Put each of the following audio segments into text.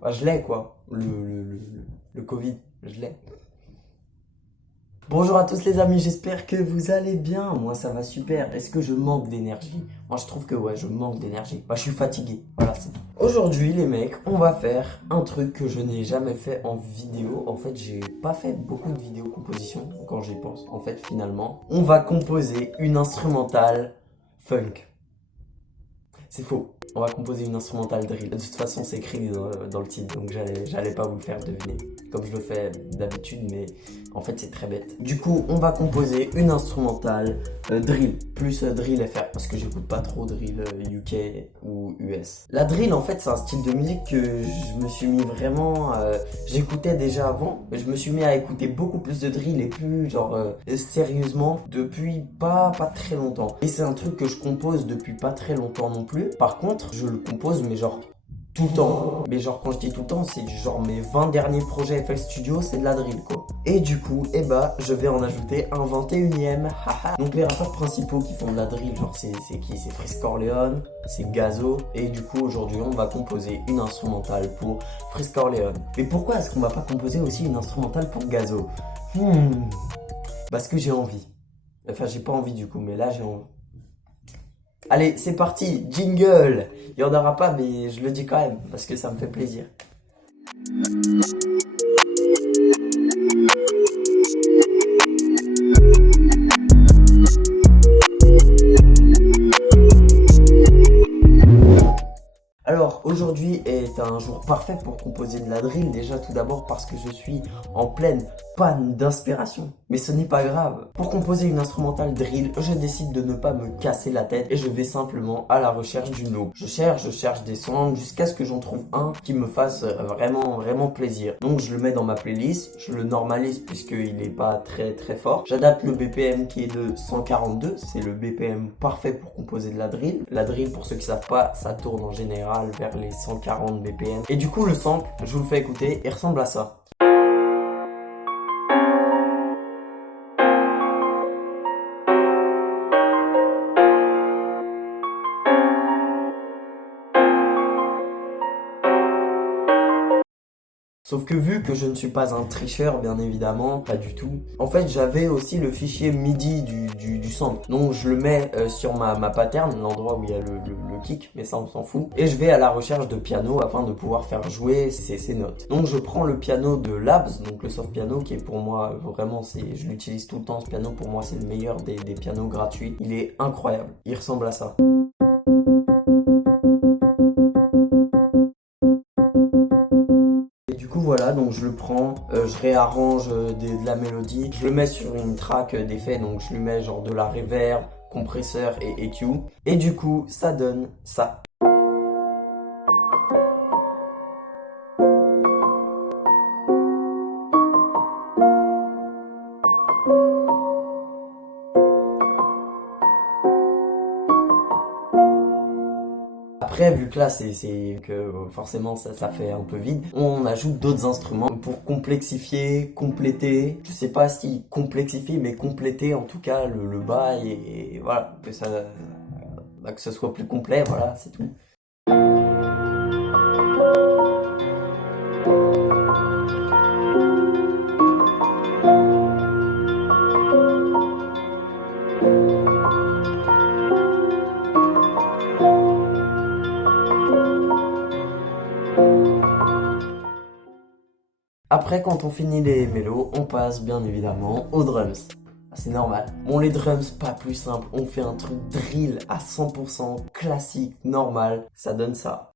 Bah, je l'ai quoi, le Covid, je l'ai. Bonjour à tous les amis, j'espère que vous allez bien. Moi ça va super. Est-ce que je manque d'énergie? Moi je trouve que ouais, je manque d'énergie. Bah je suis fatigué. Voilà, c'est tout. Aujourd'hui les mecs, on va faire un truc que je n'ai jamais fait en vidéo. En fait, j'ai pas fait beaucoup de vidéos composition quand j'y pense. En fait, finalement, on va composer une instrumentale funk. C'est faux. On va composer une instrumentale drill. De toute façon, c'est écrit dans le titre, donc j'allais pas vous le faire deviner, comme je le fais d'habitude, mais en fait, c'est très bête. Du coup, on va composer une instrumentale drill, plus drill FR, parce que j'écoute pas trop drill UK ou US. La drill, en fait, c'est un style de musique que je me suis mis vraiment... j'écoutais déjà avant, mais je me suis mis à écouter beaucoup plus de drill et plus, genre, sérieusement, depuis pas très longtemps. Et c'est un truc que je compose depuis pas très longtemps non plus. Par contre, je le compose, mais genre tout le temps. Mais genre quand je dis tout le temps, c'est genre mes 20 derniers projets FL Studio, c'est de la drill quoi. Et du coup, je vais en ajouter un 21ème. Donc les rappeurs principaux qui font de la drill, genre c'est qui? C'est Frisk Orleans, c'est Gazo. Et du coup aujourd'hui on va composer une instrumentale pour Frisk Orleans. Mais pourquoi est-ce qu'on va pas composer aussi une instrumentale pour Gazo? Parce que j'ai envie. Enfin j'ai pas envie du coup, mais là j'ai envie. Allez, c'est parti, jingle. Il n'y en aura pas, mais je le dis quand même, parce que ça me fait plaisir. Alors, aujourd'hui est un jour parfait pour composer de la drill. Déjà, tout d'abord parce que je suis en pleine panne d'inspiration. Mais ce n'est pas grave. Pour composer une instrumentale drill, je décide de ne pas me casser la tête et je vais simplement à la recherche d'une lot. Je cherche des sons jusqu'à ce que j'en trouve un qui me fasse vraiment plaisir. Donc, je le mets dans ma playlist, je le normalise puisqu'il n'est pas très fort. J'adapte le BPM qui est de 142. C'est le BPM parfait pour composer de la drill. La drill, pour ceux qui savent pas, ça tourne en général vers les 140 BPM. Et du coup, le sample, je vous le fais écouter, il ressemble à ça. Sauf que vu que je ne suis pas un tricheur, bien évidemment, pas du tout. En fait, j'avais aussi le fichier MIDI du sample. Donc, je le mets sur ma pattern, l'endroit où il y a le kick, mais ça, on s'en fout. Et je vais à la recherche de piano afin de pouvoir faire jouer ces notes. Donc, je prends le piano de Labs, donc le soft piano, qui est pour moi, vraiment, je l'utilise tout le temps, ce piano. Pour moi, c'est le meilleur des pianos gratuits. Il est incroyable. Il ressemble à ça. Voilà, donc je le prends, je réarrange de la mélodie, je le mets sur une track d'effet, donc je lui mets genre de la reverb, compresseur et EQ. Et du coup, ça donne ça. Après, vu que là, c'est que forcément ça fait un peu vide, on ajoute d'autres instruments pour complexifier, compléter. Je sais pas si complexifier, mais compléter en tout cas le bas et voilà, que ça soit plus complet, voilà, c'est tout. Après, quand on finit les mélos, on passe bien évidemment aux drums. C'est normal. Bon, les drums, pas plus simple. On fait un truc drill à 100%, classique, normal. Ça donne ça.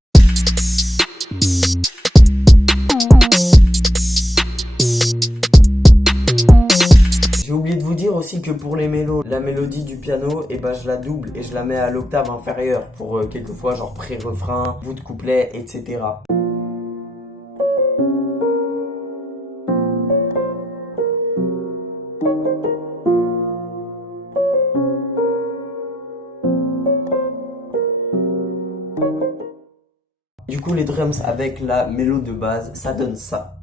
J'ai oublié de vous dire aussi que pour les mélos, la mélodie du piano, je la double et je la mets à l'octave inférieure pour quelquefois genre pré-refrain, bout de couplet, etc. Du coup, les drums avec la mélo de base, ça donne ça.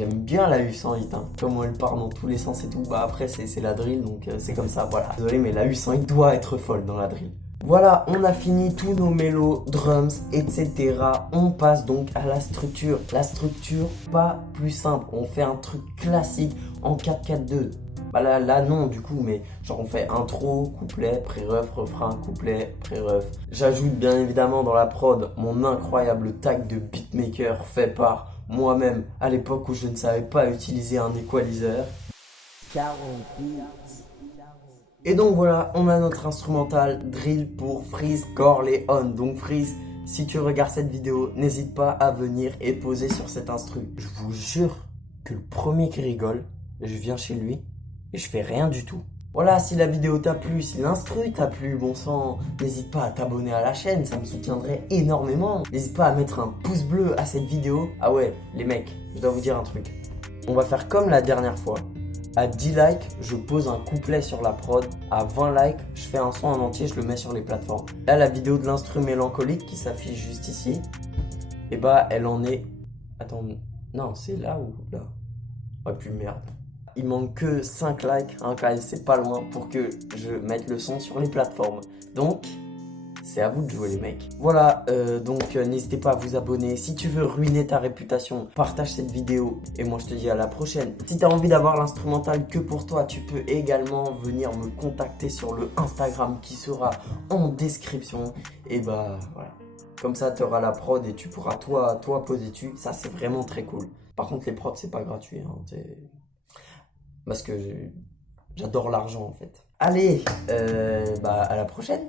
J'aime bien la 808, hein. Comment elle part dans tous les sens et tout. Bah après c'est la drill, donc c'est comme ça, voilà. Désolé, mais la 808 doit être folle dans la drill. Voilà, on a fini tous nos mélos, drums, etc. On passe donc à la structure. La structure, pas plus simple. On fait un truc classique en 4-4-2. Bah là non du coup, mais genre on fait intro, couplet, pré-ref, refrain, couplet, pré-ref. J'ajoute bien évidemment dans la prod mon incroyable tag de beatmaker fait par moi-même à l'époque où je ne savais pas utiliser un equalizer. 48. Et donc voilà, on a notre instrumental drill pour Freeze Corleone. Donc Freeze, si tu regardes cette vidéo, n'hésite pas à venir et poser sur cet instru. Je vous jure que le premier qui rigole, je viens chez lui et je fais rien du tout. Voilà, si la vidéo t'a plu, si l'instru t'a plu, bon sang, n'hésite pas à t'abonner à la chaîne, ça me soutiendrait énormément. N'hésite pas à mettre un pouce bleu à cette vidéo. Ah ouais, les mecs, je dois vous dire un truc. On va faire comme la dernière fois. À 10 likes, je pose un couplet sur la prod. À 20 likes, je fais un son en entier, je le mets sur les plateformes. Là, la vidéo de l'instru mélancolique qui s'affiche juste ici, et bah, elle en est... Attends, non, c'est là ou là? Oh, puis merde. Il manque que 5 likes, hein, quand même, c'est pas loin pour que je mette le son sur les plateformes. Donc... c'est à vous de jouer les mecs. Voilà, donc n'hésitez pas à vous abonner. Si tu veux ruiner ta réputation, partage cette vidéo. Et moi je te dis à la prochaine. Si tu as envie d'avoir l'instrumental que pour toi, tu peux également venir me contacter sur le Instagram qui sera en description. Et bah voilà. Comme ça tu auras la prod et tu pourras toi poser dessus. Ça c'est vraiment très cool. Par contre les prods c'est pas gratuit. Hein, parce que j'adore l'argent en fait. Allez, bah à la prochaine.